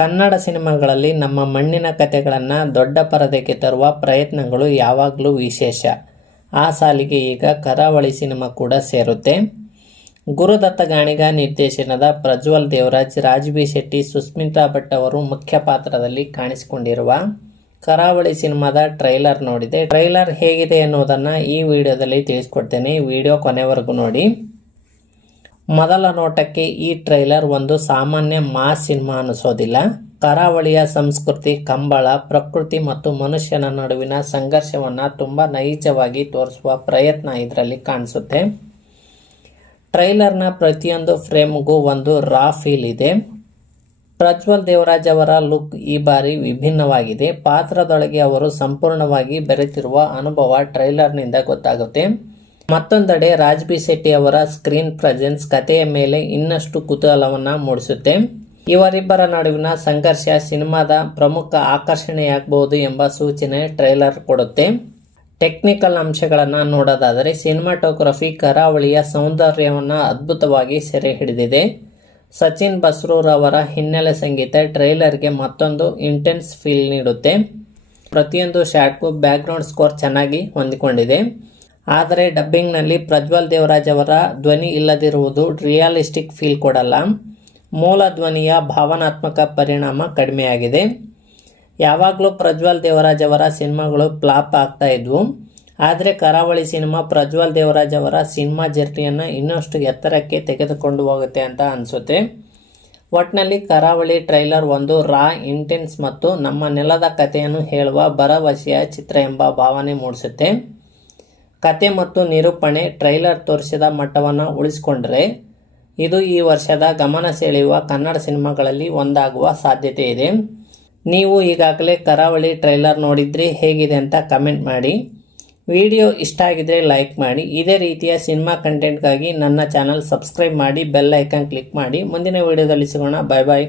ಕನ್ನಡ ಸಿನಿಮಾಗಳಲ್ಲಿ ನಮ್ಮ ಮಣ್ಣಿನ ಕಥೆಗಳನ್ನು ದೊಡ್ಡ ಪರದೆಗೆ ತರುವ ಪ್ರಯತ್ನಗಳು ಯಾವಾಗಲೂ ವಿಶೇಷ. ಆ ಸಾಲಿಗೆ ಈಗ ಕರಾವಳಿ ಸಿನಿಮಾ ಕೂಡ ಸೇರುತ್ತೆ. ಗುರುದತ್ತ ಗಾಣಿಗ ನಿರ್ದೇಶನದ ಪ್ರಜ್ವಲ್ ದೇವರಾಜ್, ರಾಜ್ ಬಿ ಶೆಟ್ಟಿ, ಸುಸ್ಮಿತಾ ಭಟ್ ಅವರು ಮುಖ್ಯ ಪಾತ್ರದಲ್ಲಿ ಕಾಣಿಸಿಕೊಂಡಿರುವ ಕರಾವಳಿ ಸಿನಿಮಾದ ಟ್ರೈಲರ್ ನೋಡಿದೆ. ಟ್ರೈಲರ್ ಹೇಗಿದೆ ಎನ್ನುವುದನ್ನು ಈ ವಿಡಿಯೋದಲ್ಲಿ ತಿಳಿಸ್ಕೊಡ್ತೇನೆ. ವಿಡಿಯೋ ಕೊನೆವರೆಗೂ ನೋಡಿ. ಮೊದಲ ನೋಟಕ್ಕೆ ಈ ಟ್ರೈಲರ್ ಒಂದು ಸಾಮಾನ್ಯ ಮಾಸ್ ಸಿನಿಮಾ ಅನಿಸೋದಿಲ್ಲ. ಕರಾವಳಿಯ ಸಂಸ್ಕೃತಿ, ಕಂಬಳ, ಪ್ರಕೃತಿ ಮತ್ತು ಮನುಷ್ಯನ ನಡುವಿನ ಸಂಘರ್ಷವನ್ನು ತುಂಬ ನೈಜವಾಗಿ ತೋರಿಸುವ ಪ್ರಯತ್ನ ಇದರಲ್ಲಿ ಕಾಣಿಸುತ್ತೆ. ಟ್ರೈಲರ್ನ ಪ್ರತಿಯೊಂದು ಫ್ರೇಮ್ಗೂ ಒಂದು ರಾ ಫೀಲ್ ಇದೆ. ಪ್ರಜ್ವಲ್ ದೇವರಾಜ್ ಅವರ ಲುಕ್ ಈ ಬಾರಿ ವಿಭಿನ್ನವಾಗಿದೆ. ಪಾತ್ರದೊಳಗೆ ಅವರು ಸಂಪೂರ್ಣವಾಗಿ ಬೆರೆತಿರುವ ಅನುಭವ ಟ್ರೈಲರ್ನಿಂದ ಗೊತ್ತಾಗುತ್ತೆ. ಮತ್ತೊಂದೆಡೆ ರಾಜ್ ಬಿ ಶೆಟ್ಟಿ ಅವರ ಸ್ಕ್ರೀನ್ ಪ್ರೆಸೆನ್ಸ್ ಕಥೆಯ ಮೇಲೆ ಇನ್ನಷ್ಟು ಕುತೂಹಲವನ್ನು ಮೂಡಿಸುತ್ತೆ. ಇವರಿಬ್ಬರ ನಡುವಿನ ಸಂಘರ್ಷ ಸಿನಿಮಾದ ಪ್ರಮುಖ ಆಕರ್ಷಣೆಯಾಗಬಹುದು ಎಂಬ ಸೂಚನೆ ಟ್ರೈಲರ್ ಕೊಡುತ್ತೆ. ಟೆಕ್ನಿಕಲ್ ಅಂಶಗಳನ್ನು ನೋಡೋದಾದರೆ ಸಿನಿಮಾಟೋಗ್ರಫಿ ಕರಾವಳಿಯ ಸೌಂದರ್ಯವನ್ನು ಅದ್ಭುತವಾಗಿ ಸೆರೆ ಹಿಡಿದಿದೆ. ಸಚಿನ್ ಬಸ್ರೂರ್ ಅವರ ಹಿನ್ನೆಲೆ ಸಂಗೀತ ಟ್ರೈಲರ್ಗೆ ಮತ್ತೊಂದು ಇಂಟೆನ್ಸ್ ಫೀಲ್ ನೀಡುತ್ತೆ. ಪ್ರತಿಯೊಂದು ಶಾಟ್ಗೂ ಬ್ಯಾಕ್ಗ್ರೌಂಡ್ ಸ್ಕೋರ್ ಚೆನ್ನಾಗಿ ಹೊಂದಿಕೊಂಡಿದೆ. ಆದರೆ ಡಬ್ಬಿಂಗ್ನಲ್ಲಿ ಪ್ರಜ್ವಲ್ ದೇವರಾಜ್ ಅವರ ಧ್ವನಿ ಇಲ್ಲದಿರುವುದು ರಿಯಲಿಸ್ಟಿಕ್ ಫೀಲ್ ಕೊಡಲ್ಲ. ಮೂಲ ಧ್ವನಿಯ ಭಾವನಾತ್ಮಕ ಪರಿಣಾಮ ಕಡಿಮೆಯಾಗಿದೆ. ಯಾವಾಗಲೂ ಪ್ರಜ್ವಲ್ ದೇವರಾಜ್ ಅವರ ಸಿನಿಮಾಗಳು ಫ್ಲಾಪ್ ಆಗ್ತಾ ಇದ್ವು. ಆದರೆ ಕರಾವಳಿ ಸಿನಿಮಾ ಪ್ರಜ್ವಲ್ ದೇವರಾಜ್ ಅವರ ಸಿನಿಮಾ ಜರ್ನಿಯನ್ನು ಇನ್ನಷ್ಟು ಎತ್ತರಕ್ಕೆ ತೆಗೆದುಕೊಂಡು ಹೋಗುತ್ತೆ ಅಂತ ಅನಿಸುತ್ತೆ. ಒಟ್ಟಿನಲ್ಲಿ ಕರಾವಳಿ ಟ್ರೈಲರ್ ಒಂದು ರಾ, ಇಂಟೆನ್ಸ್ ಮತ್ತು ನಮ್ಮ ನೆಲದ ಕಥೆಯನ್ನು ಹೇಳುವ ಭರವಸೆಯ ಚಿತ್ರ ಎಂಬ ಭಾವನೆ ಮೂಡಿಸುತ್ತೆ. ಕತೆ ಮತ್ತು ನಿರೂಪಣೆ ಟ್ರೈಲರ್ ತೋರಿಸಿದ ಮಟ್ಟವನ್ನು ಉಳಿಸಿಕೊಂಡರೆ ಇದು ಈ ವರ್ಷದ ಗಮನ ಸೆಳೆಯುವ ಕನ್ನಡ ಸಿನಿಮಾಗಳಲ್ಲಿ ಒಂದಾಗುವ ಸಾಧ್ಯತೆ ಇದೆ. ನೀವು ಈಗಾಗಲೇ ಕರಾವಳಿ ಟ್ರೈಲರ್ ನೋಡಿದ್ರಿ, ಹೇಗಿದೆ ಅಂತ ಕಮೆಂಟ್ ಮಾಡಿ. ವಿಡಿಯೋ ಇಷ್ಟ ಆಗಿದ್ರೆ ಲೈಕ್ ಮಾಡಿ. ಇದೇ ರೀತಿಯ ಸಿನಿಮಾ ಕಂಟೆಂಟ್ಗಾಗಿ ನನ್ನ ಚಾನಲ್ ಸಬ್ಸ್ಕ್ರೈಬ್ ಮಾಡಿ, ಬೆಲ್ ಐಕಾನ್ ಕ್ಲಿಕ್ ಮಾಡಿ. ಮುಂದಿನ ವಿಡಿಯೋದಲ್ಲಿ ಸಿಗೋಣ. ಬಾಯ್ ಬಾಯ್.